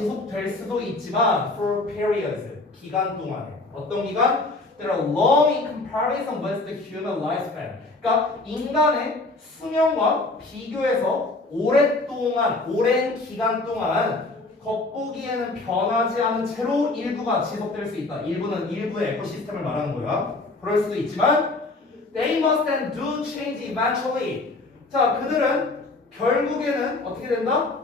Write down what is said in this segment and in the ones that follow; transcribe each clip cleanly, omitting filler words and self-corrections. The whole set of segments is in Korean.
지속될 수도 있지만 for periods 기간 동안에 어떤 기간? That are long in comparison with the human lifespan. 그러니까 인간의 수명과 비교해서 오랜 기간 동안 겉보기에는 변하지 않은 채로 일부가 지속될 수 있다. 일부의 에코시스템을 말하는 거야. 그럴 수도 있지만 they must then do change eventually. 자, 그들은 결국에는 어떻게 된다?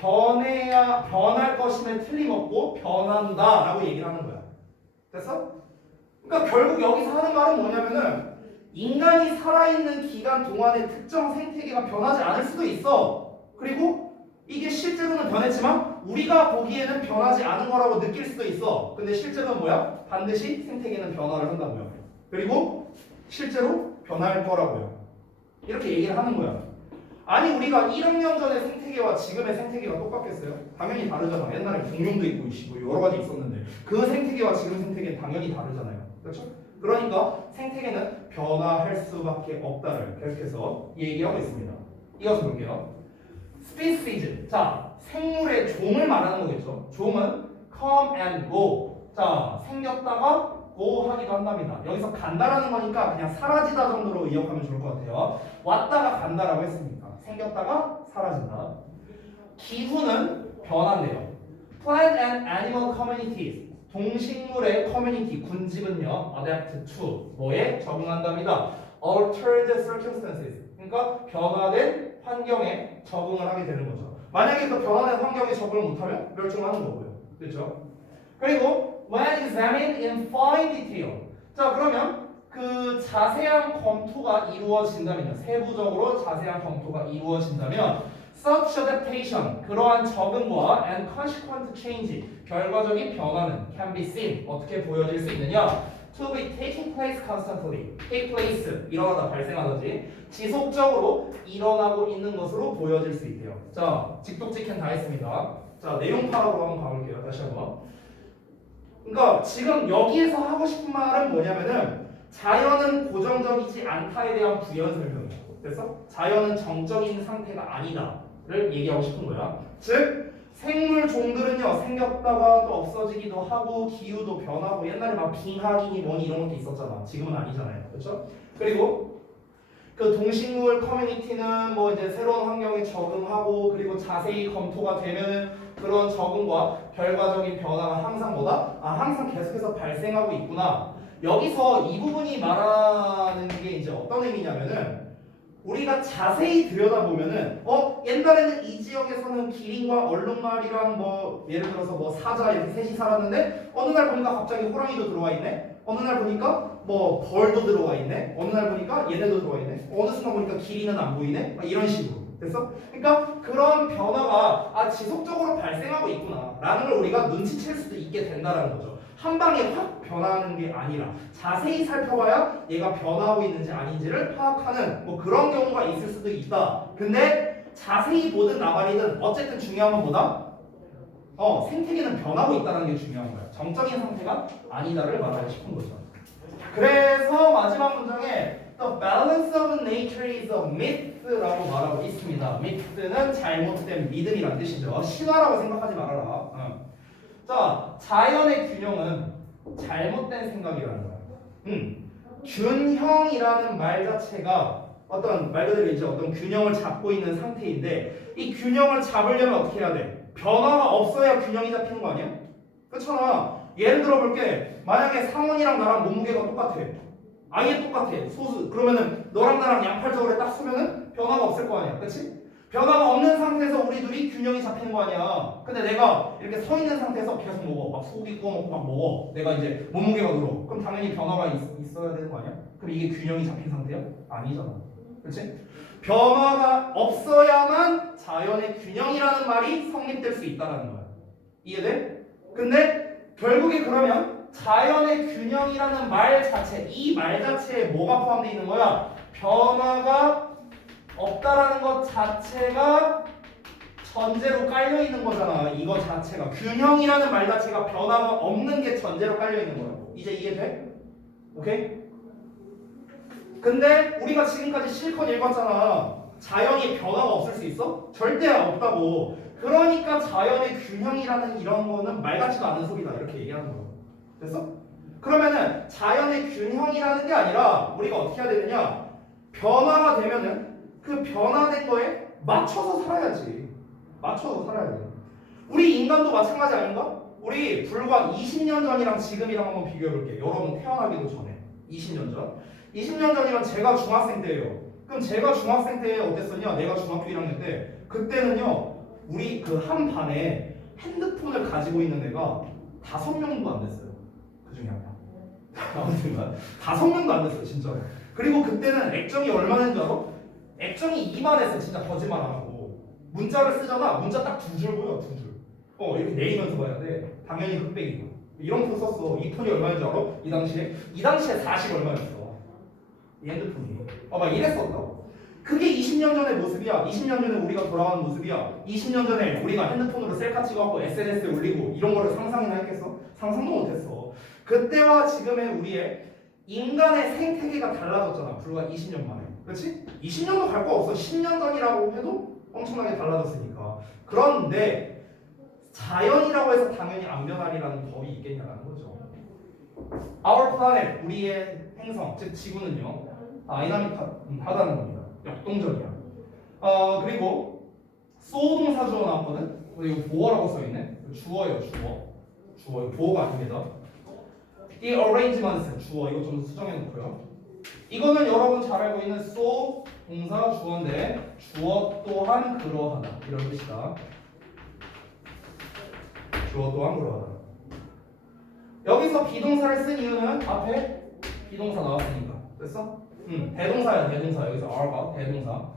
변할 것임에 틀림없고 변한다라고 얘기를 하는 거야. 됐어? 그러니까 결국 여기서 하는 말은 뭐냐면은 인간이 살아있는 기간 동안의 특정 생태계가 변하지 않을 수도 있어. 그리고 이게 실제로는 변했지만 우리가 보기에는 변하지 않은 거라고 느낄 수도 있어. 근데 실제로는 뭐야? 반드시 생태계는 변화를 한다고요. 그리고 실제로 변할 거라고요. 이렇게 얘기를 하는 거야. 아니 우리가 1억 년 전의 생태계와 지금의 생태계가 똑같겠어요? 당연히 다르잖아. 옛날에 공룡도 있고 여러 가지 있었는데 그 생태계와 지금 생태계는 당연히 다르잖아요. 그렇죠? 그러니까 생태계는 변화할 수밖에 없다를 계속해서 얘기하고 있습니다. 이어서 볼게요. species. 자, 생물의 종을 말하는 거겠죠. 종은 come and go. 자, 생겼다가 go 하기도 한답니다. 여기서 간다라는 거니까 그냥 사라지다 정도로 이역하면 좋을 것 같아요. 왔다가 간다라고 했으니까 생겼다가 사라진다. 기후는 변한대요. Plant and animal communities. 동식물의 커뮤니티, 군집은요, adapt to, 뭐에 적응한답니다. altered circumstances, 그러니까 변화된 환경에 적응을 하게 되는 거죠. 만약에 그 변화된 환경에 적응을 못하면 멸종하는 거고요. 그렇죠? 그리고 when examined in fine detail, 자 그러면 그 자세한 검토가 이루어진다면요, 세부적으로 자세한 검토가 이루어진다면 such adaptation, 그러한 적응과 and consequent change, 결과적인 변화는 can be seen, 어떻게 보여질 수 있느냐? to be taking place constantly, take place, 일어나다, 발생하다지 지속적으로 일어나고 있는 것으로 보여질 수 있대요. 자, 직독직행 다 했습니다. 자, 내용 파악으로 한번 가볼게요. 다시 한번. 그러니까 지금 여기에서 하고 싶은 말은 뭐냐면은 자연은 고정적이지 않다에 대한 부연 설명이에요. 됐어? 자연은 정적인 상태가 아니다를 얘기하고 싶은 거야. 즉 생물 종들은요 생겼다가 또 없어지기도 하고 기후도 변하고 옛날에 막 빙하기니 뭐니 이런 것도 있었잖아. 지금은 아니잖아요. 그렇죠? 그리고 그 동식물 커뮤니티는 뭐 이제 새로운 환경에 적응하고 그리고 자세히 검토가 되면은 그런 적응과 결과적인 변화가 항상 뭐다? 항상 계속해서 발생하고 있구나. 여기서 이 부분이 말하는 게 이제 어떤 의미냐면은 우리가 자세히 들여다보면은 옛날에는 이 지역에서는 기린과 얼룩말이랑 뭐 예를 들어서 뭐 사자 이렇게 셋이 살았는데 어느 날 보니까 갑자기 호랑이도 들어와 있네. 어느 날 보니까 뭐 벌도 들어와 있네. 어느 날 보니까 얘네도 들어와 있네. 어느 순간 보니까 기린은 안 보이네. 막 이런 식으로. 됐어? 그러니까 그런 변화가 지속적으로 발생하고 있구나 라는 걸 우리가 눈치챌 수도 있게 된다는 거죠. 한 방에 확 변하는 게 아니라 자세히 살펴봐야 얘가 변하고 있는지 아닌지를 파악하는 뭐 그런 경우가 있을 수도 있다. 근데 자세히 보든 나발이든 어쨌든 중요한 건 뭐다? 생태계는 변하고 있다는 게 중요한 거야. 정적인 상태가 아니다를 말하고 싶은 거죠. 그래서 마지막 문장에 The balance of nature is a myth라고 말하고 있습니다. myth는 잘못된 믿음이란 뜻이죠. 신화라고 생각하지 말아라. 자, 자연의 균형은 잘못된 생각이라는 거야. 균형이라는 말 자체가 어떤 말 그대로 이제 어떤 균형을 잡고 있는 상태인데 이 균형을 잡으려면 어떻게 해야 돼? 변화가 없어야 균형이 잡히는 거 아니야? 그렇잖아. 예를 들어 볼게. 만약에 상원이랑 나랑 몸무게가 똑같아. 아예 똑같아. 소수. 그러면은 너랑 나랑 양팔적으로 딱 쓰면은 변화가 없을 거 아니야. 그렇지? 변화가 없는 상태에서 우리 둘이 균형이 잡히는 거 아니야. 근데 내가 이렇게 서 있는 상태에서 계속 먹어. 막 소고기 구워 먹고 막 먹어. 내가 이제 몸무게가 늘어. 그럼 당연히 변화가 있어야 되는 거 아니야? 그럼 이게 균형이 잡힌 상태야? 아니잖아. 그렇지? 변화가 없어야만 자연의 균형이라는 말이 성립될 수 있다는 거야. 이해돼? 근데 결국에 그러면 자연의 균형이라는 말 자체, 이 말 자체에 뭐가 포함되어 있는 거야? 변화가 없다라는 것 자체가 전제로 깔려 있는 거잖아. 이거 자체가 균형이라는 말 자체가 변화가 없는 게 전제로 깔려 있는 거야. 이제 이해돼? 오케이? 근데 우리가 지금까지 실컷 읽었잖아. 자연이 변화가 없을 수 있어? 절대 없다고. 그러니까 자연의 균형이라는 이런 거는 말 같지도 않은 소리다 이렇게 얘기하는 거예요. 됐어? 그러면은 자연의 균형이라는 게 아니라 우리가 어떻게 해야 되느냐? 변화가 되면은 그 변화된 거에 맞춰서 살아야지. 맞춰서 살아야 돼. 우리 인간도 마찬가지 아닌가? 우리 불과 20년 전이랑 지금이랑 한번 비교해 볼게요. 여러분 태어나기도 전에 20년 전. 20년 전이면 제가 중학생 때예요. 그럼 제가 중학생 때 어땠었냐? 내가 중학교 1학년 때 그때는요. 우리 그 한 반에 핸드폰을 가지고 있는 애가 5명도 안 됐어요. 그 중에 한 명. 아무튼간 5명도 안 됐어요, 진짜로. 그리고 그때는 액정이 얼마인 줄 알아? 액정이 이만해서 진짜 거짓말 안 하고 문자를 쓰잖아. 문자 딱 2줄 보여, 2줄. 이렇게 내리면서 봐야 돼. 당연히 흑백이고. 이런 거 썼어. 이 폰이 얼마인 줄 알아? 이 당시에? 이 당시에 40 얼마였어? 이 핸드폰이. 막 이랬었다고. 그게 20년 전의 모습이야. 20년 전에 우리가 돌아간 모습이야. 20년 전에 우리가 핸드폰으로 셀카 찍어갖고 SNS에 올리고 이런 거를 상상이나 했겠어? 상상도 못했어. 그때와 지금의 우리의 인간의 생태계가 달라졌잖아. 불과 20년 만에. 그렇지? 20년도 갈 거 없어. 10년 전이라고 해도 엄청나게 달라졌으니까. 그런데 자연이라고 해서 당연히 안 변하리라는 법이 있겠냐라는 거죠. Our planet, 우리의 행성, 즉 지구는요. 다이나믹하다는 겁니다. 역동적이야. 그리고 so 동사 주어 나왔거든. 근데 이거 보어라고 써 있네. 주어예요, 주어. 주어 보어가 아닙니다. 이 arrangements 주어 이거 좀 수정해 놓고요. 이거는 여러분 잘 알고 있는 so 동사 주어인데 주어 또한 그러하다 이런 뜻이다. 주어 또한 그러하다. 여기서 비동사를 쓴 이유는 앞에 비동사 나왔으니까. 됐어? 대동사야 대동사. 여기서 are가 대동사.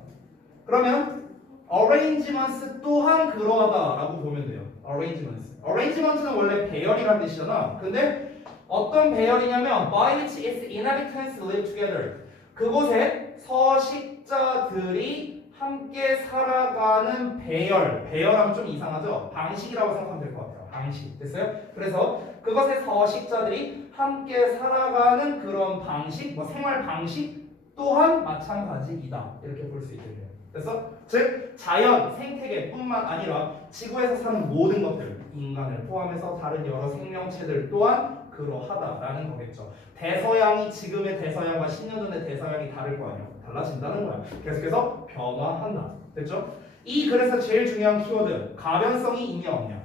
그러면 arrangements 또한 그러하다라고 보면 돼요. arrangements는 원래 배열이라는 뜻이잖아. 근데 어떤 배열이냐면 by which its inhabitants live together. 그곳에 서식자들이 함께 살아가는 배열. 배열하면 좀 이상하죠? 방식이라고 생각하면 될 것 같아요. 방식. 됐어요? 그래서 그것의 서식자들이 함께 살아가는 그런 방식, 생활 방식 또한 마찬가지이다. 이렇게 볼 수 있겠네요. 됐어? 즉 자연, 생태계뿐만 아니라 지구에서 사는 모든 것들, 인간을 포함해서 다른 여러 생명체들 또한 그러하다라는 거겠죠. 대서양이 지금의 대서양과 10년 전의 대서양이 다를 거 아니야. 달라진다는 거야. 계속해서 변화한다. 됐죠? 이 글에서 제일 중요한 키워드 가변성이 있냐 없냐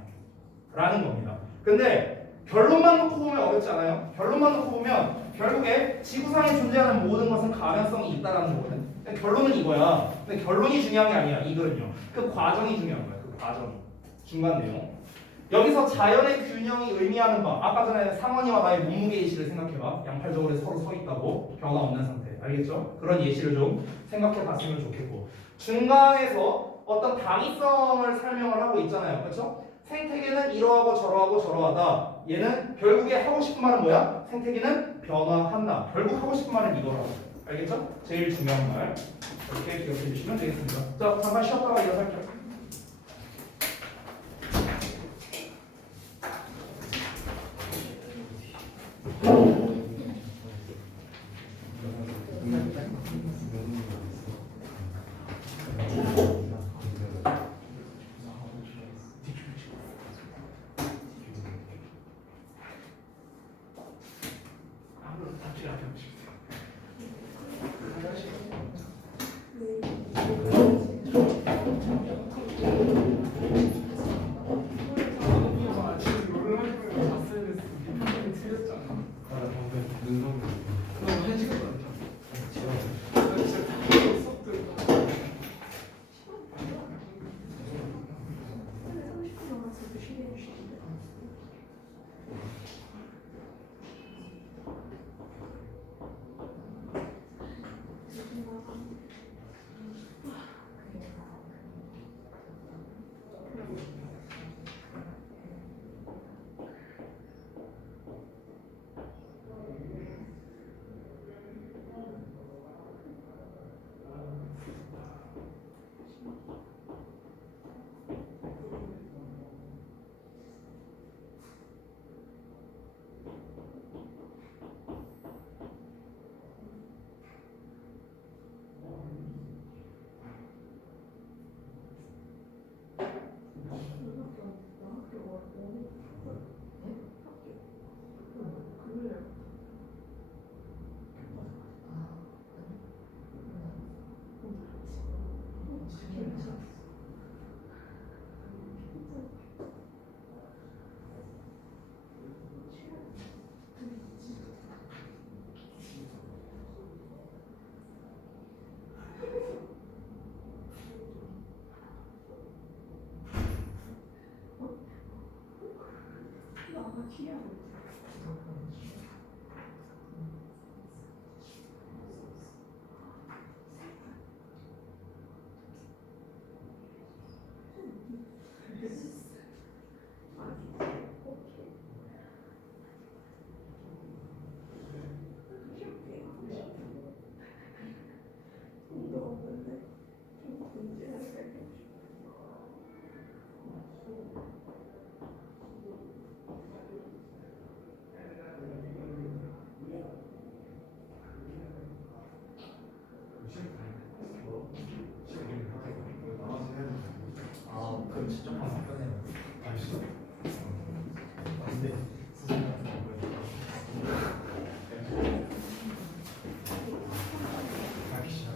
라는 겁니다. 근데 결론만 놓고 보면 어렵지 않아요? 결론만 놓고 보면 결국에 지구상에 존재하는 모든 것은 가변성이 있다라는 거거든. 결론은 이거야. 근데 결론이 중요한 게 아니야. 이 글은요. 그 과정이 중요한 거야. 그 과정이. 중간 내용. 여기서 자연의 균형이 의미하는 바. 아까 전에 상원이와 나의 몸무게 예시를 생각해봐. 양팔적으로 서로 서 있다고. 변화 없는 상태. 알겠죠? 그런 예시를 좀 생각해 봤으면 좋겠고. 중간에서 어떤 당위성을 설명을 하고 있잖아요. 그렇죠? 생태계는 이러하고 저러하고 저러하다. 얘는 결국에 하고 싶은 말은 뭐야? 생태계는 변화한다. 결국 하고 싶은 말은 이거라고. 알겠죠? 제일 중요한 말. 이렇게 기억해 주시면 되겠습니다. 자, 잠깐 쉬었다가 이어갈게요. 아, 그럼 진짜 한번 꺼내요. 알겠어. 근데 하기 시작.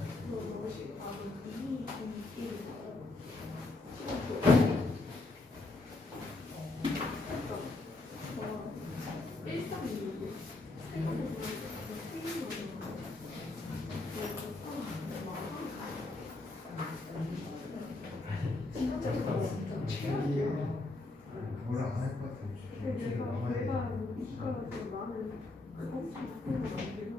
뭐라 안 할 것 같아. 내가 이거라서 나는 그거 바꾸는 거 아니고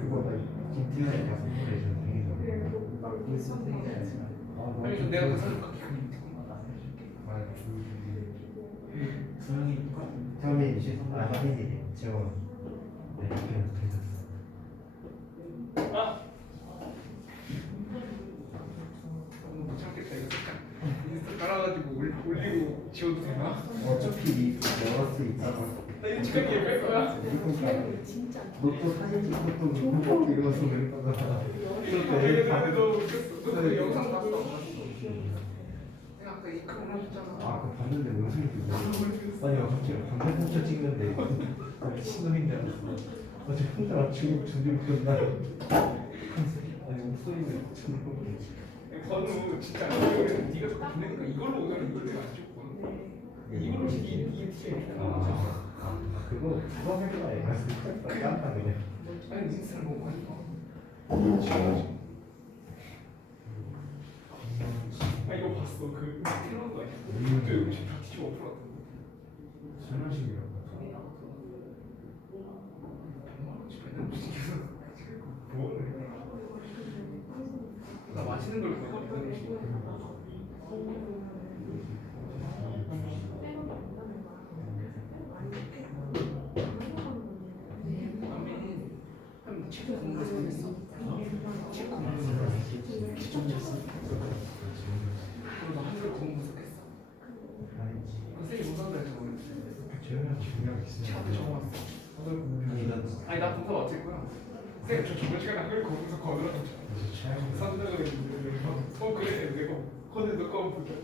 그거 나 김태현이 가서 선물해 준 생일이야. 아니 내가 그 사람 그렇게 그만 안 해줄게. 두 명이 똑같은. 태현이 하민이 재원. 네, 그냥 들렸어. 못 참겠다 이거 인스타 깔아가지고 올리고 지워도 되나? 어차피 열었을 수 있다고. 나 이거 지금 뺄 거야? 그러니까 진짜 너또 사진 찍고 또 그거 이러면서 그럴 거잖아. 근데 너 웃겼어. 너 그 영상 봤어? 내가 아까 이 크롬 해줬잖아. 아, 그거 봤는데 무슨 일이야? 아니, 갑자기 방탄 포차 찍는데 미친놈인 줄 알았어. 어제 혼자 중국 준비 못했나? 아니, 목소리는 미친놈. 건우 진짜 안 보이면 네가 자꾸 보내니까 이걸로 오늘은 이걸 내가 안 찍거든. 이걸로 이 뒤에 그거 해봐. 얘가 깜빡 그냥. 아니 인스타를 보고 하니까. 아 이거 봤어. 그 트러운 거 아니야? 그때 음식 다 뒤집어 엎어놨던 거. 술 마시기라고. 나 마시는 걸 보거든. 한 체크 공부해서 했어. 체크 공부해서 그리고 한글 공부해서 했어. 그 쌤이 못 한다 해서 조용한 중요한 체크 적어 왔어. 아니 나 동사 맞을 거야. 쌤 저 저번 시간에 한글 공부해서 거들었던 산다고 했는데 그래 내가 거들 너 거만 보자고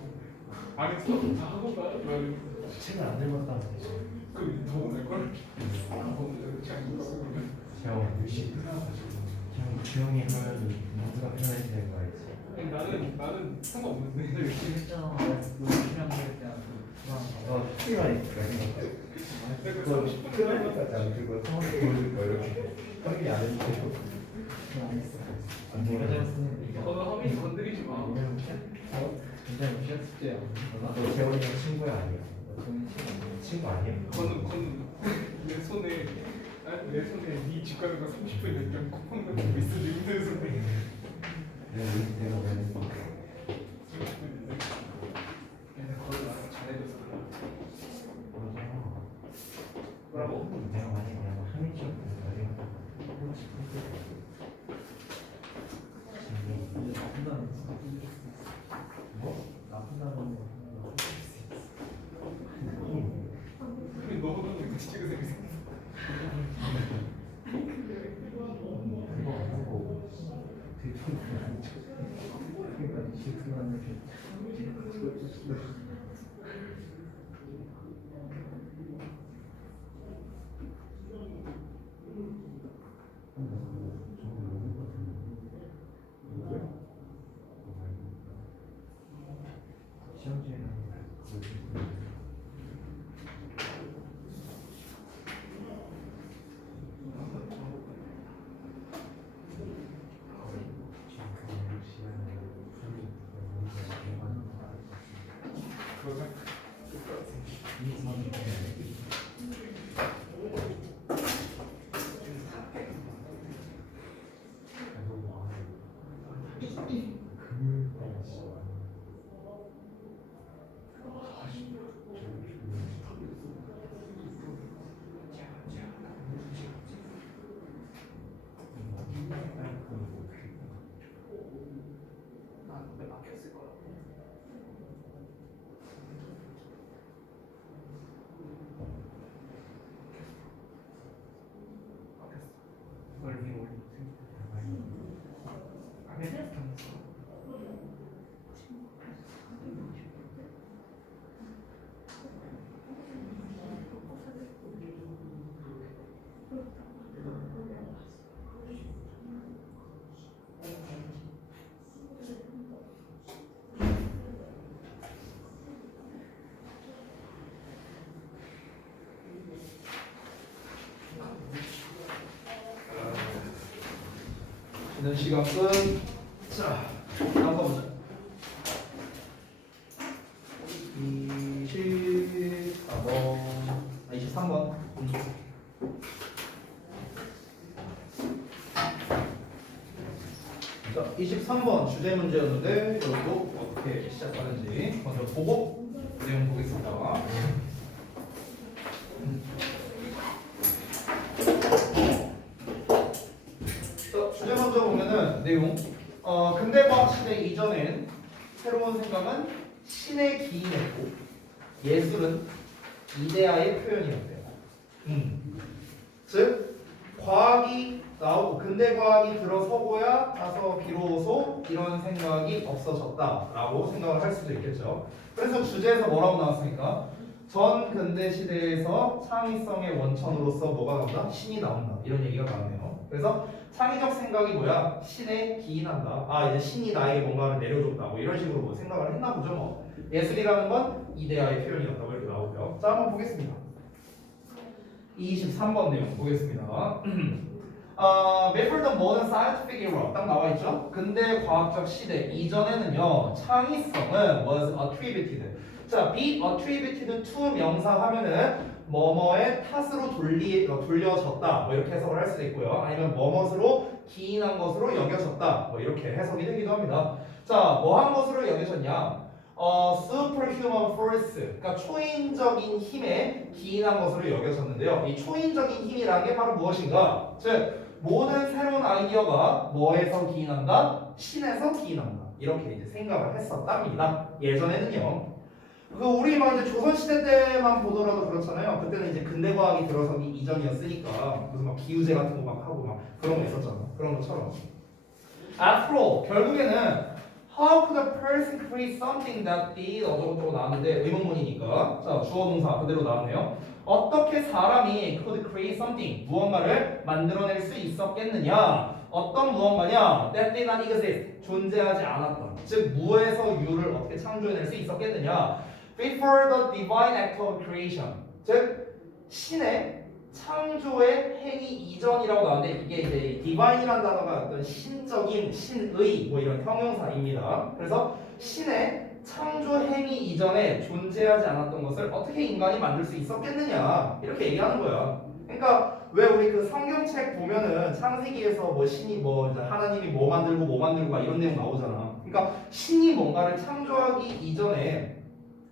안 했어? 다 하고 가? 책을 안 읽었다는 거지. 그럼 더 못할걸? 그냥 있으면 제가 유시 그냥 조용히 하면 모두가 편해지는 거 알지? 아니 나는 상관없는데 열심히 했잖아. 너 열심히 한 거에 대한 필요하니까 내가 그거 30분 필요하니까 안 그거 상황을 보여줄 거 이렇게 확인이 안 해주고 안 했어. 안 내가 보여줘. 잘못했는데 이게 너 허민이 건드리지 마. 굉장히 시험 숙제야. 너 재원이랑 친구야 아니야? 친구 아니야? 내 손에 네집 가는 거 30분 연장 쿠폰 같은 거 있어 내 손에 내가 30분 내가 거의 나랑 잘해줘서 그래. 뭐라고? 내가 만약에 그냥 한일 쪽 뭐? 나쁜 단어. 그럼 너보다 난왜 막혔을 거야? 쉬는 시간 끝. 자, 다음 거 보자. 23번. 자, 23번 주제 문제였는데 이것도 어떻게 시작하는지 먼저 보고 내용 보겠습니다. 자, 주제 먼저 보면은 내용. 근대과학 시대 이전엔 새로운 생각은 신에 기인했고 예술은 이데아의 표현이었대요. 즉 과학이 나오고 근대 과학이 들어서고야 나서 비로소 이런 생각이 없어졌다라고 생각을 할 수도 있겠죠. 그래서 주제에서 뭐라고 나왔습니까? 전 근대 시대에서 창의성의 원천으로서 뭐가 나온다? 신이 나온다. 이런 얘기가 나왔네요. 그래서 창의적 생각이 뭐야? 신에 기인한다. 아, 이제 신이 나에게 뭔가를 내려줬다. 뭐 이런 식으로 뭐 생각을 했나 보죠. 뭐. 예술이라는 건 이데아의 표현이었다고 이렇게 나오고요. 자, 한번 보겠습니다. 23번 내용 보겠습니다. Before the modern scientific era 딱 나와 있죠. 근대 과학적 시대 이전에는요 창의성은 was attributed. 자, be attributed to 명사 하면은 뭐뭐의 탓으로 돌려졌다. 뭐 이렇게 해석을 할 수도 있고요. 아니면 뭐뭇으로 기인한 것으로 여겨졌다. 뭐 이렇게 해석이 되기도 합니다. 자, 뭐 한 것으로 여겨졌냐? superhuman force, 그러니까 초인적인 힘에 기인한 것으로 여겨졌는데요. 이 초인적인 힘이라는 게 바로 무엇인가? 즉 모든 새로운 아이디어가 뭐에서 기인한다? 신에서 기인한다. 이렇게 이제 생각을 했었답니다. 예전에는요. 우리 막 이제 조선시대 때만 보더라도 그렇잖아요. 그때는 이제 근대과학이 들어서기 이전이었으니까 무슨 막 기우제 같은 거 막 하고 막 그런 거 있었잖아. 그런 것처럼. 앞으로 결국에는 How could a person create something that did 어쩌고저쩌고 나왔는데 의문문이니까 자 주어 동사 그대로 나왔네요. 어떻게 사람이 could create something 무언가를 만들어낼 수 있었겠느냐? 어떤 무언가냐? That did not exist 존재하지 않았던 즉 무에서 유를 어떻게 창조해낼 수 있었겠느냐? Before the divine act of creation 즉 신의 창조의 행위 이전이라고 나오는데 이게 이제 divine이라는 단어가 어떤 신적인 신의 뭐 이런 형용사입니다. 그래서 신의 창조 행위 이전에 존재하지 않았던 것을 어떻게 인간이 만들 수 있었겠느냐 이렇게 얘기하는 거야. 그러니까 왜 우리 그 성경책 보면은 창세기에서 뭐 신이 뭐 이제 하나님이 뭐 만들고 막 이런 내용 나오잖아. 그러니까 신이 뭔가를 창조하기 이전에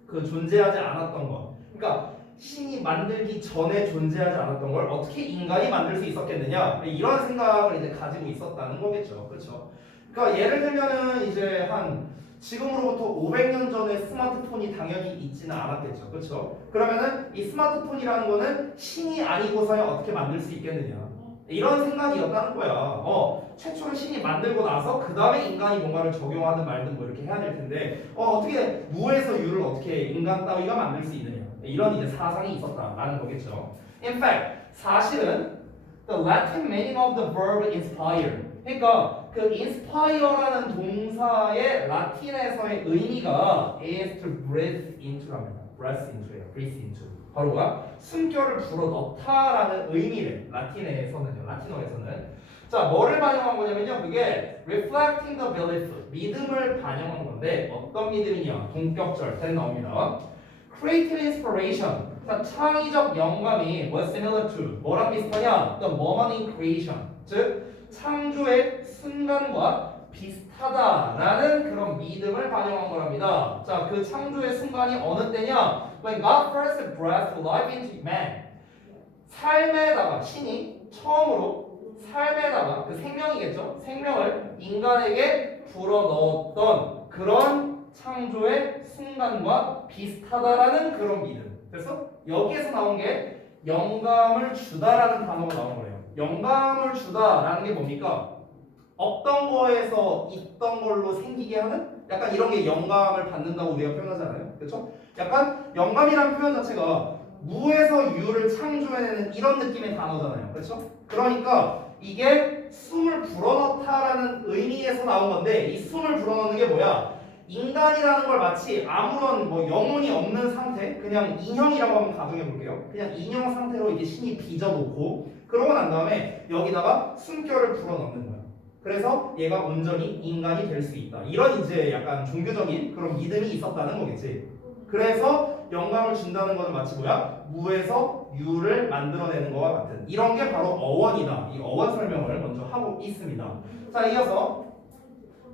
그 존재하지 않았던 것. 그러니까 신이 만들기 전에 존재하지 않았던 걸 어떻게 인간이 만들 수 있었겠느냐 이런 생각을 이제 가지고 있었다는 거겠죠. 그렇죠? 그러니까 예를 들면은 이제 한 지금으로부터 500년 전에 스마트폰이 당연히 있지는 않았겠죠. 그렇죠? 그러면은 이 스마트폰이라는 거는 신이 아니고서야 어떻게 만들 수 있겠느냐 이런 생각이었다는 거야. 최초로 신이 만들고 나서 그 다음에 인간이 뭔가를 적용하든 말든 뭐 이렇게 해야 될 텐데 어떻게 무에서 유를 어떻게 인간 따위가 만들 수 있느냐 이런 이제 사상이 있었다라는 거겠죠. In fact, 사실은 the Latin meaning of the verb inspire. 그러니까 그 inspire라는 동사의 라틴에서의 의미가 is to breathe into랍니다. breathe into예요. breathe into. 바로 뭐야? 숨결을 불어 넣다라는 의미를 라틴어에서는 자 뭐를 반영한 거냐면요. 그게 reflecting the belief 믿음을 반영한 건데 어떤 믿음이냐? 동격절 때 나옵니다. creative inspiration. 자, 창의적 영감이 was similar to 뭐랑 비슷하냐? the moment in creation. 즉 창조의 순간과 비슷하다라는 그런 믿음을 반영한 거랍니다. 자, 그 창조의 순간이 어느 때냐? When God first breathed life into man. 삶에다가 신이 처음으로 삶에다가 그 생명이겠죠? 생명을 인간에게 불어넣었던 그런 창조의 순간과 비슷하다라는 그런 믿음. 그래서 여기에서 나온 게 영감을 주다라는 단어가 나온 거예요. 영감을 주다라는 게 뭡니까? 없던 거에서 있던 걸로 생기게 하는 약간 이런 게 영감을 받는다고 우리가 표현하잖아요. 그렇죠? 약간 영감이라는 표현 자체가 무에서 유를 창조해내는 이런 느낌의 단어잖아요. 그렇죠? 그러니까 이게 숨을 불어넣다라는 의미에서 나온 건데 이 숨을 불어넣는 게 뭐야? 인간이라는 걸 마치 아무런 뭐 영혼이 없는 상태, 그냥 인형이라고 한번 가정해 볼게요. 그냥 인형 상태로 이게 신이 빚어놓고 그러고 난 다음에 여기다가 숨결을 불어넣는 거야. 그래서 얘가 온전히 인간이 될 수 있다. 이런 이제 약간 종교적인 그런 믿음이 있었다는 거겠지. 그래서 영감을 준다는 것은 마치 뭐야? 무에서 유를 만들어내는 것과 같은 이런 게 바로 어원이다. 이 어원 설명을 먼저 하고 있습니다. 자, 이어서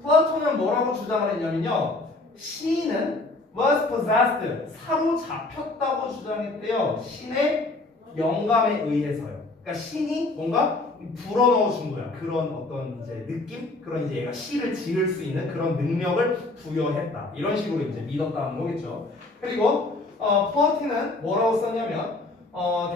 플라톤은 뭐라고 주장을 했냐면요. 시인은 was possessed, 사로잡혔다고 주장했대요. 신의 영감에 의해서요. 그러니까 신이 뭔가 불어넣어 준 거야. 그런 어떤 이제 느낌, 그런 이제 얘가 시를 지을 수 있는 그런 능력을 부여했다. 이런 식으로 이제 믿었다는 거겠죠. 그리고 플라톤은 뭐라고 썼냐면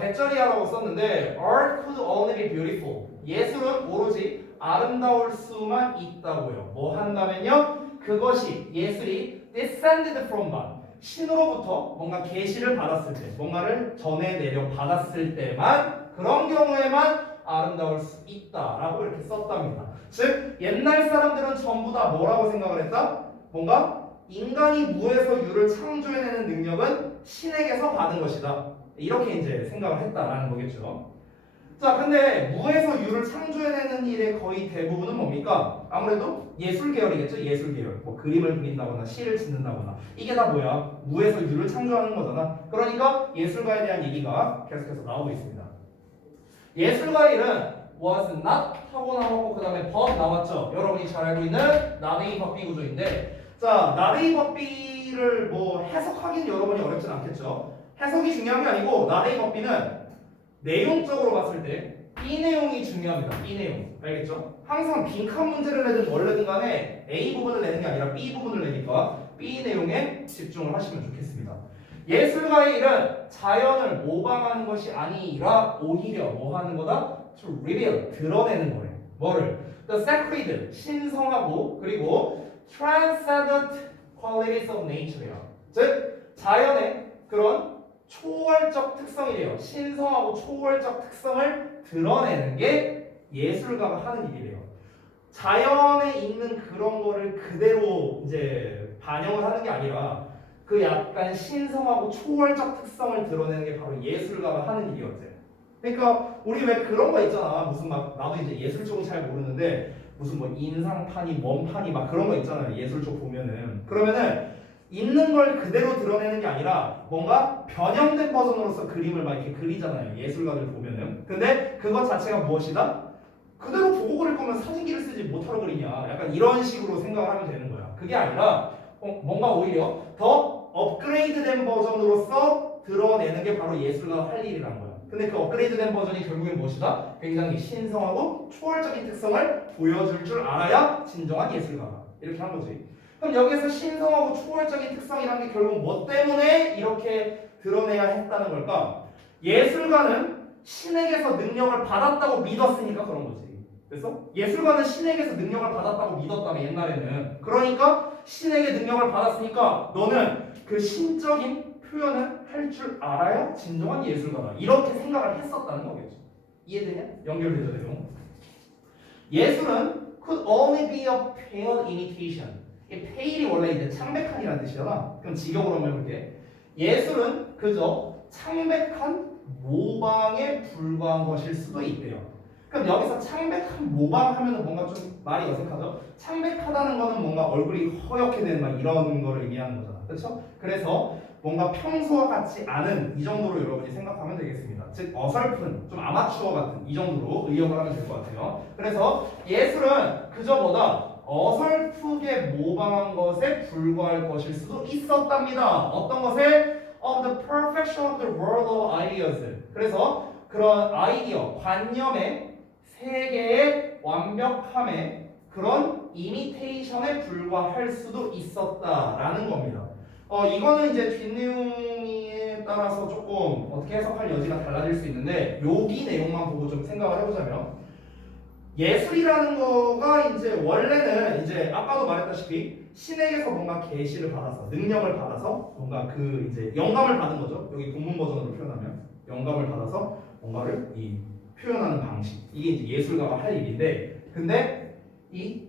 대절이야라고 썼는데 art could only be beautiful. 예술은 오로지 아름다울 수만 있다고요. 뭐 한다면요, 그것이 예술이 descended from God. 신으로부터 뭔가 계시를 받았을 때, 뭔가를 전해 내려 받았을 때만 그런 경우에만 아름다울 수 있다라고 이렇게 썼답니다. 즉 옛날 사람들은 전부 다 뭐라고 생각을 했다? 뭔가 인간이 무에서 유를 창조해내는 능력은 신에게서 받은 것이다. 이렇게 이제 생각을 했다라는 거겠죠. 자, 근데 무에서 유를 창조해내는 일의 거의 대부분은 뭡니까? 아무래도 예술 계열이겠죠. 예술 계열. 뭐 그림을 그린다거나 시를 짓는다거나 이게 다 뭐야? 무에서 유를 창조하는 거잖아. 그러니까 예술가에 대한 얘기가 계속해서 나오고 있습니다. 예술가의 일은 was not 하고 나왔고 그 다음에 but 나왔죠. 여러분이 잘 알고 있는 나데이 법비 구조인데, 자, 나데이 법비를 뭐 해석하기는 여러분이 어렵진 않겠죠. 해석이 중요한 게 아니고 나데이 법비는 내용적으로 봤을 때 B 내용이 중요합니다. B 내용. 알겠죠? 항상 빈칸 문제를 내든 뭘 내든 간에 A 부분을 내는 게 아니라 B 부분을 내니까 B 내용에 집중을 하시면 좋겠습니다. 예술가의 일은 자연을 모방하는 것이 아니라 오히려 뭐 하는 거다? To reveal, 드러내는 거예요. 뭐를? The sacred, 신성하고 그리고 transcendent qualities of nature예요. 즉 자연의 그런 초월적 특성이래요. 신성하고 초월적 특성을 드러내는 게 예술가가 하는 일이래요. 자연에 있는 그런 거를 그대로 이제 반영을 하는 게 아니라 그 약간 신성하고 초월적 특성을 드러내는 게 바로 예술가가 하는 일이었대. 그러니까 우리 왜 그런 거 있잖아. 무슨 막 나도 이제 예술 쪽은 잘 모르는데 무슨 뭐 인상판이 원판이 막 그런 거 있잖아요. 예술 쪽 보면은 그러면은 있는 걸 그대로 드러내는 게 아니라 뭔가 변형된 버전으로서 그림을 막 이렇게 그리잖아요. 예술가들 보면은. 근데 그것 자체가 무엇이다? 그대로 보고 그릴 거면 사진기를 쓰지 못하러 그리냐. 약간 이런 식으로 생각을 하면 되는 거야. 그게 아니라 뭔가 오히려 더 업그레이드된 버전으로서 드러내는 게 바로 예술가가 할 일이라는 거야. 근데 그 업그레이드된 버전이 결국엔 무엇이다? 굉장히 신성하고 초월적인 특성을 보여줄 줄 알아야 진정한 예술가가. 이렇게 한 거지. 그럼 여기서 신성하고 초월적인 특성이라는 게 결국 뭐 때문에 이렇게 드러내야 했다는 걸까? 예술가는 신에게서 능력을 받았다고 믿었으니까 그런 거지. 그래서 예술가는 신에게서 능력을 받았다고 믿었다며 옛날에는. 그러니까 신에게 능력을 받았으니까 너는 그 신적인 표현을 할 줄 알아야 진정한 예술가다. 이렇게 생각을 했었다는 거겠죠. 이해되냐? 연결되죠, 내용. 예술은 could only be a pale imitation. 이 pale이 원래 이제 창백한이라는 뜻이잖아. 그럼 직역으로 한번 해볼게. 예술은 그저 창백한 모방에 불과한 것일 수도 있대요. 그럼 여기서 창백한 모방하면 뭔가 좀 말이 어색하죠? 창백하다는 거는 뭔가 얼굴이 허옇게 되는 막 이런 거를 의미하는 거잖아. 그렇죠? 그래서 뭔가 평소와 같지 않은 이 정도로 여러분이 생각하면 되겠습니다. 즉 어설픈, 좀 아마추어 같은 이 정도로 의역을 하면 될 것 같아요. 그래서 예술은 그저 뭐다? 어설프게 모방한 것에 불과할 것일 수도 있었답니다. 어떤 것에? Of the perfection of the world of ideas. 그래서 그런 아이디어, 관념의 세계의 완벽함에 그런 이미테이션에 불과할 수도 있었다라는 겁니다. 이거는 이제 뒷내용에 따라서 조금 어떻게 해석할 여지가 달라질 수 있는데 여기 내용만 보고 좀 생각을 해보자면 예술이라는 거가 이제 원래는 이제 아까도 말했다시피 신에게서 뭔가 계시를 받아서 능력을 받아서 뭔가 그 이제 영감을 받은 거죠. 여기 본문 버전으로 표현하면 영감을 받아서 뭔가를 이 표현하는 방식 이게 이제 예술가가 할 일인데 근데 이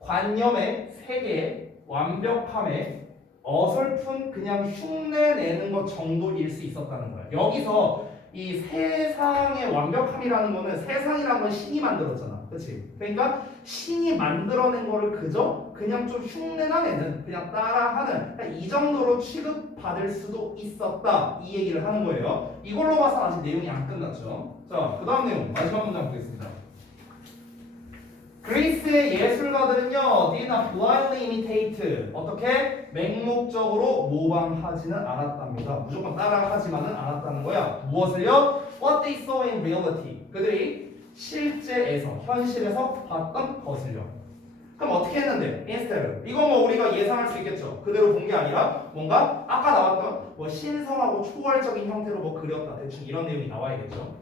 관념의 세계의 완벽함에 어설픈 그냥 흉내내는 것 정도일 수 있었다는 거야. 여기서 이 세상의 완벽함이라는 거는 세상이라는 건 신이 만들었잖아. 그렇지? 그러니까 신이 만들어낸 거를 그저 그냥 좀 흉내나 내는 그냥 따라하는 이 정도로 취급받을 수도 있었다. 이 얘기를 하는 거예요. 이걸로 봐서 아직 내용이 안 끝났죠. 자, 그 다음 내용 마지막 문장 보겠습니다. 그리스의 예술가들은요, did not blindly imitate. 어떻게? 맹목적으로 모방하지는 않았답니다. 무조건 따라하지만은 않았다는 거야. 무엇을요? What they saw in reality. 그들이 실제에서, 현실에서 봤던 것을요. 그럼 어떻게 했는데? instead. 이건 뭐 우리가 예상할 수 있겠죠. 그대로 본 게 아니라 뭔가 아까 나왔던 뭐 신성하고 초월적인 형태로 뭐 그렸다. 대충 이런 내용이 나와야겠죠.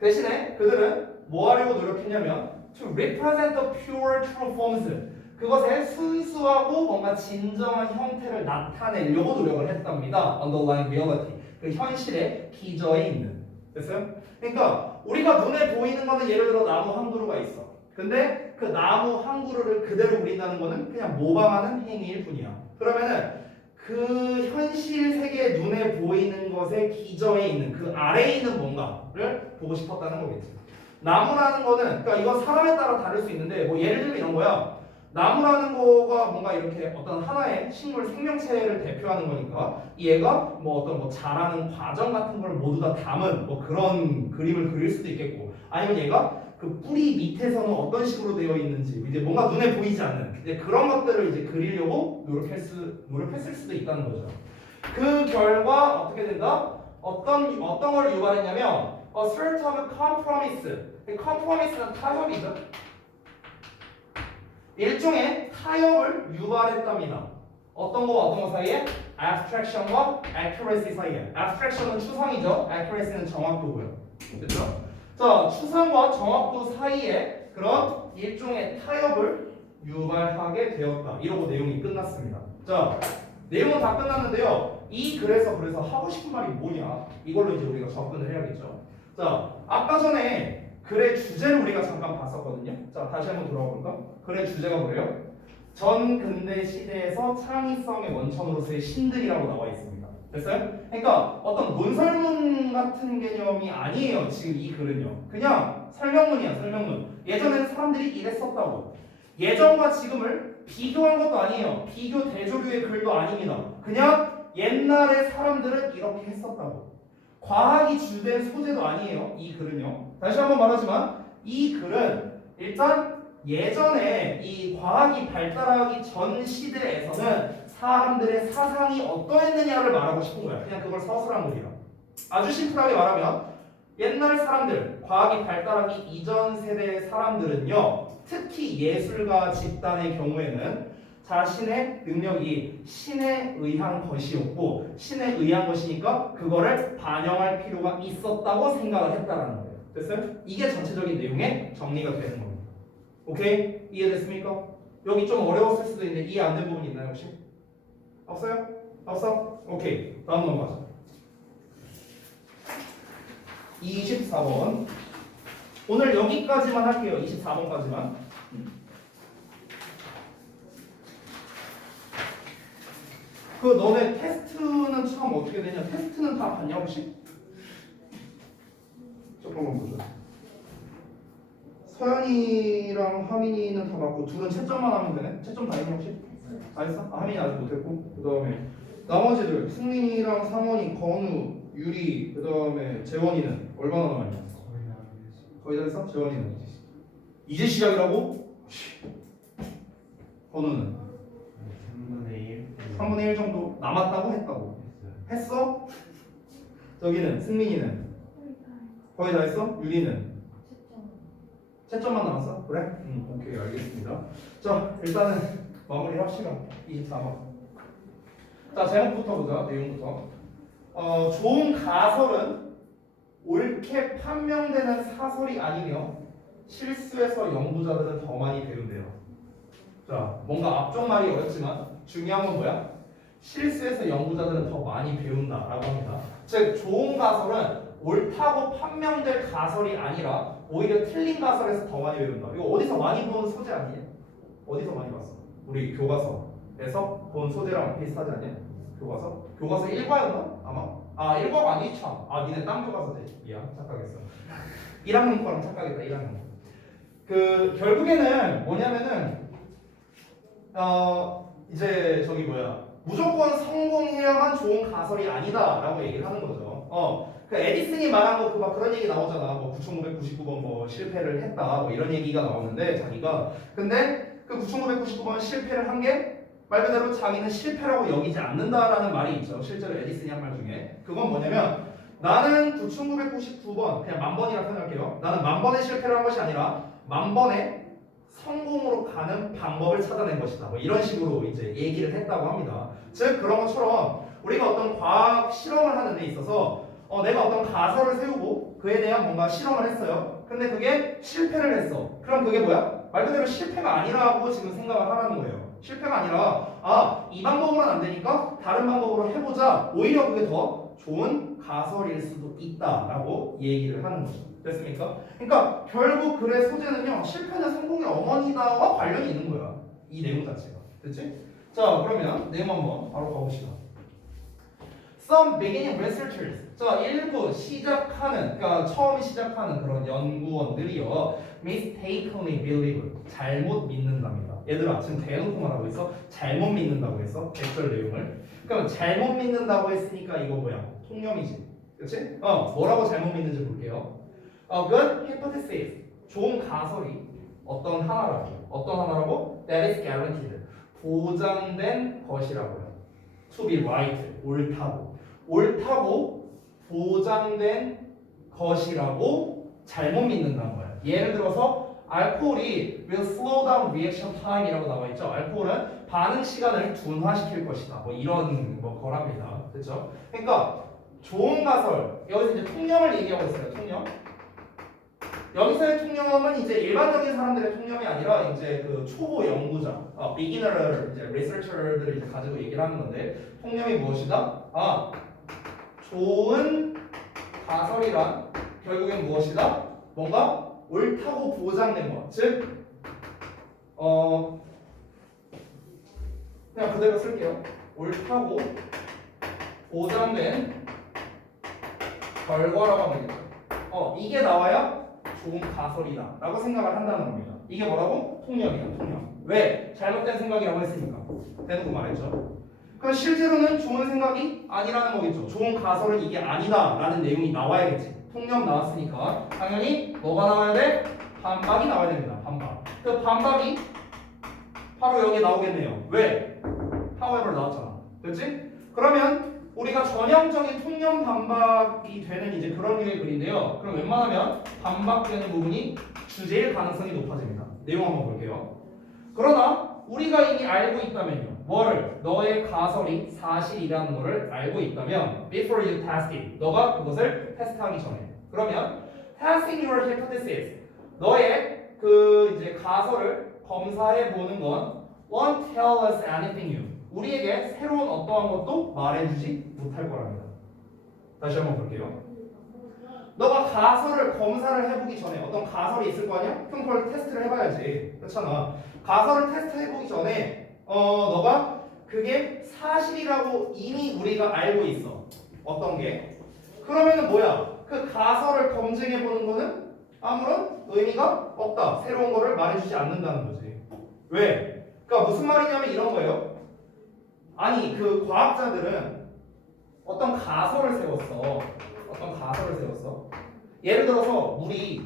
대신에 그들은 뭐 하려고 노력했냐면 to represent the pure true forms. 그것의 순수하고 뭔가 진정한 형태를 나타내려고 노력을 했답니다. underlying reality. 그 현실의 기저에 있는. 됐어요? 그러니까 우리가 눈에 보이는 거는 예를 들어 나무 한 그루가 있어. 근데 그 나무 한 그루를 그대로 그린다는 거는 그냥 모방하는 행위일 뿐이야. 그러면은 그 현실 세계 눈에 보이는 것의 기저에 있는 그 아래에 있는 뭔가를 보고 싶었다는 거겠지. 나무라는 거는 그러니까 이건 사람에 따라 다를 수 있는데 뭐 예를 들면 이런 거야. 나무라는 거가 뭔가 이렇게 어떤 하나의 식물 생명체를 대표하는 거니까 얘가 뭐 어떤 뭐 자라는 과정 같은 걸 모두 다 담은 뭐 그런 그림을 그릴 수도 있겠고 아니면 얘가 그 뿌리 밑에서는 어떤 식으로 되어 있는지 이제 뭔가 눈에 보이지 않는 이제 그런 것들을 이제 그리려고 노력했을 수도 있다는 거죠. 그 결과 어떻게 된다? 어떤 걸 유발했냐면 a sort of compromise. compromise는 타협이죠. 일종의 타협을 유발했답니다. 어떤 거와 어떤 거 사이에? abstraction과 accuracy 사이에. abstraction은 추상이죠. accuracy는 정확도고요. 그렇죠? 자, 추상과 정확도 사이에 그런 일종의 타협을 유발하게 되었다. 이러고 내용이 끝났습니다. 자, 내용은 다 끝났는데요. 그래서 하고 싶은 말이 뭐냐? 이걸로 이제 우리가 접근을 해야겠죠. 자, 아까 전에 글의 주제를 우리가 잠깐 봤었거든요. 자, 다시 한번 돌아가 볼까? 글의 주제가 뭐예요? 전 근대 시대에서 창의성의 원천으로서의 신들이라고 나와 있습니다. 됐어요? 그러니까 어떤 논설문 같은 개념이 아니에요. 지금 이 글은요. 그냥 설명문이야, 설명문. 예전에는 사람들이 이랬었다고. 예전과 지금을 비교한 것도 아니에요. 비교 대조류의 글도 아닙니다. 그냥 옛날에 사람들은 이렇게 했었다고. 과학이 주된 소재도 아니에요. 이 글은요. 다시 한번 말하지만 이 글은 일단 예전에 이 과학이 발달하기 전 시대에서는 사람들의 사상이 어떠했느냐를 말하고 싶은 거야. 그냥 그걸 서술한 글이야. 아주 심플하게 말하면 옛날 사람들, 과학이 발달하기 이전 세대의 사람들은요. 특히 예술가 집단의 경우에는 자신의 능력이 신에 의한 것이었고 신에 의한 것이니까 그거를 반영할 필요가 있었다고 생각을 했다라는 거예요. 됐어요? 이게 전체적인 내용의 정리가 되는 겁니다. 오케이? 이해됐습니까? 여기 좀 어려웠을 수도 있는데 이해 안 된 부분 있나요 혹시? 없어요? 없어? 오케이. 다음 넘어가자. 24번. 오늘 여기까지만 할게요. 24번까지만. 그 너네 테스트는 처음 어떻게 되냐? 테스트는 다 봤냐 혹시? 잠깐만 보자. 서연이랑 하민이는 다 봤고 둘은 채점만 하면 되네? 채점 다 했냐 혹시? 다 했어? 하민이 아직 못했고 그 다음에 나머지들 승민이랑 상원이, 건우, 유리, 그 다음에 재원이는 얼마나 남았냐? 거의 다 했어? 재원이는 이제 시작이라고? 건우는 3분의 1 3분의 1 정도 남았다고 했다고 했어? 저기는 승민이는 거의 다 했어? 유리는 채점만 남았어? 그래? 오케이 알겠습니다. 자 일단은 마무리 합시다. 24번. 자 제목부터 보자. 내용부터. 좋은 가설은 옳게 판명되는 사설이 아니며 실수에서 연구자들은 더 많이 배운대요. 자 뭔가 앞쪽 말이 어렵지만 중요한 건 뭐야? 실수에서 연구자들은 더 많이 배운다라고 합니다. 즉 좋은 가설은 옳다고 판명될 가설이 아니라 오히려 틀린 가설에서 더 많이 배운다. 이거 어디서 많이 본 소재 아니에요? 어디서 많이 봤어? 우리 교과서에서 본 소재랑 비슷하지 않냐? 교과서? 교과서 1과였나? 아마? 아 1과가 아니지 참. 아 니네 딴 교과서지. 미안 착각했어. 1학년 거랑 착각했다 1학년. 그 결국에는 뭐냐면은 이제 저기 뭐야 무조건 성공해야만 좋은 가설이 아니다라고 얘기를 하는 거죠. 그 에디슨이 말한 거 막 그런 얘기 나오잖아. 뭐 9,999번 뭐 실패를 했다. 뭐 이런 얘기가 나오는데 자기가 근데 그 9,999번 실패를 한 게 말 그대로 자기는 실패라고 여기지 않는다라는 말이 있죠. 실제로 에디슨이 한 말 중에 그건 뭐냐면 나는 9,999번 그냥 10,000번이라 생각할게요. 나는 10,000번의 실패를 한 것이 아니라 10,000번의 성공으로 가는 방법을 찾아낸 것이다. 뭐 이런 식으로 이제 얘기를 했다고 합니다. 즉 그런 것처럼 우리가 어떤 과학 실험을 하는 데 있어서 내가 어떤 가설을 세우고 그에 대한 뭔가 실험을 했어요. 근데 그게 실패를 했어. 그럼 그게 뭐야? 말 그대로 실패가 아니라고 지금 생각을 하라는 거예요. 실패가 아니라 이 방법으로는 안 되니까 다른 방법으로 해보자. 오히려 그게 더 좋은 가설일 수도 있다라고 얘기를 하는 거죠. 됐습니까? 그러니까 결국 글의 소재는요. 실패는 성공의 어머니다와 관련이 있는 거야. 이 내용 자체가. 됐지? 자 그러면 내용 한번 바로 가봅시다. Some beginning researchers. 자 일부 시작하는 그러니까 처음 시작하는 그런 연구원들이요. mistakenly believe. 잘못 믿는답니다. 얘들아 지금 대놓고 말하고 있어. 잘못 믿는다고 했어. 백절 내용을. 그럼 잘못 믿는다고 했으니까 이거 뭐야? 통념이지. 그렇지? 뭐라고 잘못 믿는지 볼게요. good hypothesis. 좋은 가설이 어떤 하나라고? That is guaranteed. 보장된 것이라고요. To be right. 옳다고 보장된 것이라고 잘못 믿는다는 거예요. 예를 들어서 알코올이 will slow down reaction time이라고 나와 있죠. 알코올은 반응 시간을 둔화시킬 것이다. 뭐 이런 거랍니다. 그렇죠? 그러니까 좋은 가설 여기서 이제 통념을 얘기하고 있어요. 통념. 여기서의 통념은 이제 일반적인 사람들의 통념이 아니라 이제 그 초보 연구자, beginner 이제 researcher들을 이제 가지고 얘기를 하는 건데 통념이 무엇이다? 좋은 가설이란 결국엔 무엇이다? 뭔가 옳다고 보장된 것. 즉, 그냥 그대로 쓸게요. 옳다고 보장된 결과라고 하면 되겠죠. 이게 나와야 좋은 가설이다 라고 생각을 한다는 겁니다. 이게 뭐라고? 통념이야, 통념. 왜? 잘못된 생각이라고 했으니까. 대놓고 말했죠. 그럼 실제로는 좋은 생각이 아니라는 거겠죠. 좋은 가설은 이게 아니다 라는 내용이 나와야겠지. 통념 나왔으니까 당연히 뭐가 나와야 돼? 반박이 나와야 됩니다. 반박. 그 반박이 바로 여기 나오겠네요. 왜? however 나왔잖아. 그렇지? 그러면 우리가 전형적인 통념 반박이 되는 이제 그런 류의 글인데요. 그럼 웬만하면 반박되는 부분이 주제일 가능성이 높아집니다. 내용 한번 볼게요. 그러나 우리가 이미 알고 있다면요. 뭐를? 너의 가설이 사실이라는 것을 알고 있다면 before you test it. 너가 그것을 테스트하기 전에. 그러면 testing your hypothesis. 너의 그 이제 가설을 검사해 보는 건 won't tell us anything new. 우리에게 새로운 어떠한 것도 말해주지 못할 거랍니다. 다시 한번 볼게요. 너가 가설을 검사를 해보기 전에 어떤 가설이 있을 거 아니야? 그럼 그걸 테스트를 해봐야지. 그렇잖아. 가설을 테스트해보기 전에 너가 그게 사실이라고 이미 우리가 알고 있어. 어떤 게? 그러면은 뭐야? 그 가설을 검증해보는 거는 아무런 의미가 없다. 새로운 거를 말해주지 않는다는 거지. 왜? 그러니까 무슨 말이냐면 이런 거예요. 아니 그 과학자들은 어떤 가설을 세웠어. 예를 들어서 물이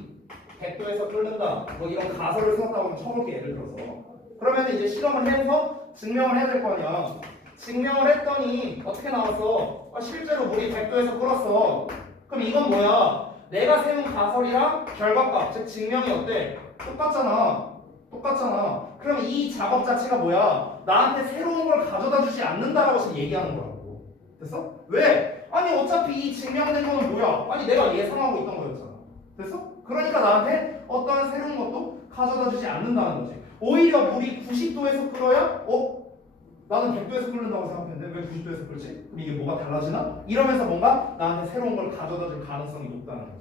100도에서 끓는다. 뭐 이런 가설을 세웠다고 하면 쳐볼게 예를 들어서. 그러면 이제 실험을 해서 증명을 해야 될 거 아니야. 증명을 했더니 어떻게 나왔어? 실제로 물이 100도에서 끓었어. 그럼 이건 뭐야? 내가 세운 가설이랑 결과값, 즉 증명이 어때? 똑같잖아. 그럼 이 작업 자체가 뭐야? 나한테 새로운 걸 가져다 주지 않는다라고 지금 얘기하는 거라고. 됐어? 왜? 아니 어차피 이 증명된 거는 뭐야? 아니 내가 예상하고 있던 거였잖아. 됐어? 그러니까 나한테 어떠한 새로운 것도 가져다 주지 않는다는 거지. 오히려 물이 90도에서 끓어야 나는 100도에서 끓는다고 생각했는데 왜 90도에서 끓지? 그럼 이게 뭐가 달라지나? 이러면서 뭔가 나한테 새로운 걸 가져다 줄 가능성이 높다는 거지.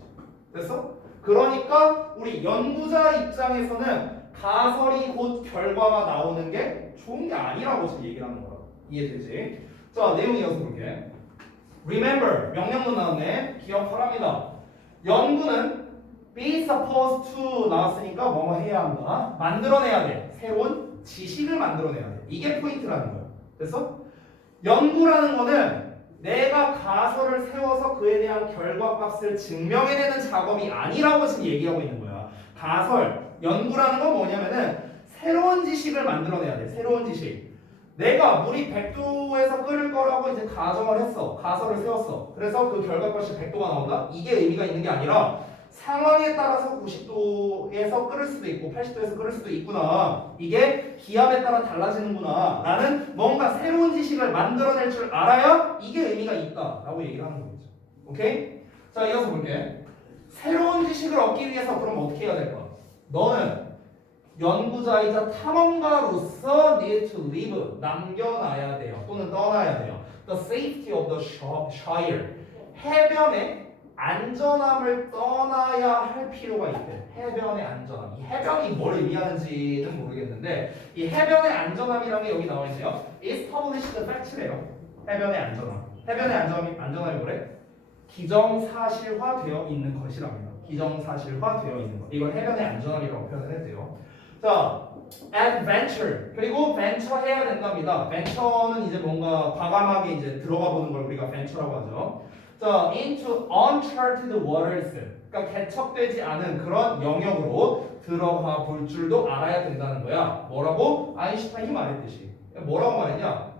됐어? 그러니까 우리 연구자 입장에서는 가설이 곧 결과가 나오는 게 좋은 게 아니라고 지금 얘기를 하는 거야. 이해되지? 자, 내용 이어서 볼게. Remember, 명령문 나왔네. 기억하랍니다. 연구는 be supposed to 나왔으니까 뭐뭐 해야 한다. 만들어내야 돼. 새로운 지식을 만들어내야 돼. 이게 포인트라는 거야. 됐어? 연구라는 거는 내가 가설을 세워서 그에 대한 결과값을 증명해내는 작업이 아니라고 지금 얘기하고 있는 거야. 연구라는 건 뭐냐면은 새로운 지식을 만들어내야 돼. 새로운 지식. 내가 물이 100도에서 끓을 거라고 이제 가정을 했어. 가설을 세웠어. 그래서 그 결과값이 100도가 나온다? 이게 의미가 있는 게 아니라 상황에 따라서 90도에서 끓을 수도 있고 80도에서 끓을 수도 있구나. 이게 기압에 따라 달라지는구나. 나는 뭔가 새로운 지식을 만들어낼 줄 알아야 이게 의미가 있다라고 얘기를 하는 거죠. 오케이? 자, 이어서 볼게. 새로운 지식을 얻기 위해서 그럼 어떻게 해야 될까? 너는 연구자이자 탐험가로서 need to leave 남겨놔야 돼요. 또는 떠나야 돼요. The safety of the shore. 해변의 안전함을 떠나야 할 필요가 있대. 해변의 안전함. 이 해변이 뭘 의미하는지는 모르겠는데 이 해변의 안전함이라는 게 여기 나와 있네요. Established fact래요. 해변의 안전함. 해변의 안전함이 뭐래? 기정사실화되어 있는 것이랍니다. 기정사실화되어 있는 것. 이걸 해변의 안전함이라고 표현을 했대요. 자, adventure. 그리고 venture 해야 된답니다. venture는 이제 뭔가 과감하게 이제 들어가 보는 걸 우리가 venture라고 하죠. 자, into uncharted waters. 그러니까 개척되지 않은 그런 영역으로 들어가 볼 줄도 알아야 된다는 거야. 뭐라고? 아인슈타인이 말했듯이. 뭐라고 말했냐?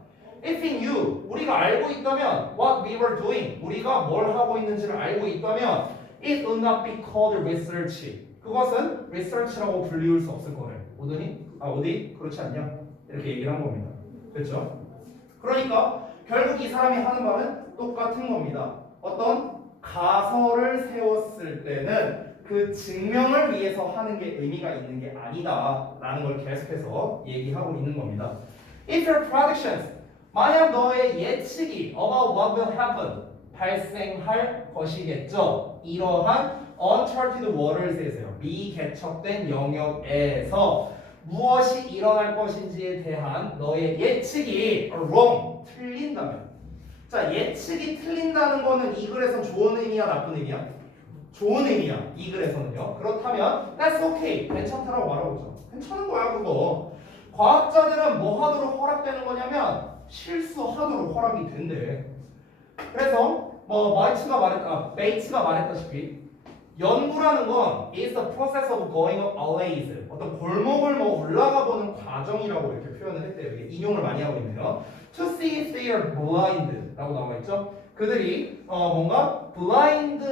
If in you, 우리가 알고 있다면 what we were doing, 우리가 뭘 하고 있는지를 알고 있다면 it would not be called research. 그것은 research라고 불리울 수 없을 거래. 어디? 그렇지 않냐? 이렇게 얘기를 한 겁니다. 됐죠? 그러니까 결국 이 사람이 하는 말은 똑같은 겁니다. 어떤 가설을 세웠을 때는 그 증명을 위해서 하는 게 의미가 있는 게 아니다라는 걸 계속해서 얘기하고 있는 겁니다. If your predictions, 만약 너의 예측이 about what will happen, 발생할 것이겠죠. 이러한 uncharted waters에서요. 미개척된 영역에서 무엇이 일어날 것인지에 대한 너의 예측이 wrong, 틀린다면. 자, 예측이 틀린다는 거는 이 글에서 좋은 의미야, 나쁜 의미야? 좋은 의미야, 이 글에서는요. 그렇다면 that's okay, 괜찮다라고 말하고죠. 괜찮은 거야, 그거. 과학자들은 뭐 하도록 허락되는 거냐면 실수하도록 허락이 된대. 그래서 뭐 베이츠가 말했다시피 연구라는 건 is the process of going up a ways. 어떤 골목을 뭐 올라가 보는 과정이라고 이렇게 표현을 했대요. 이게 인용을 많이 하고 있네요. To see if they are blind 라고 나와 있죠. 그들이 뭔가 blind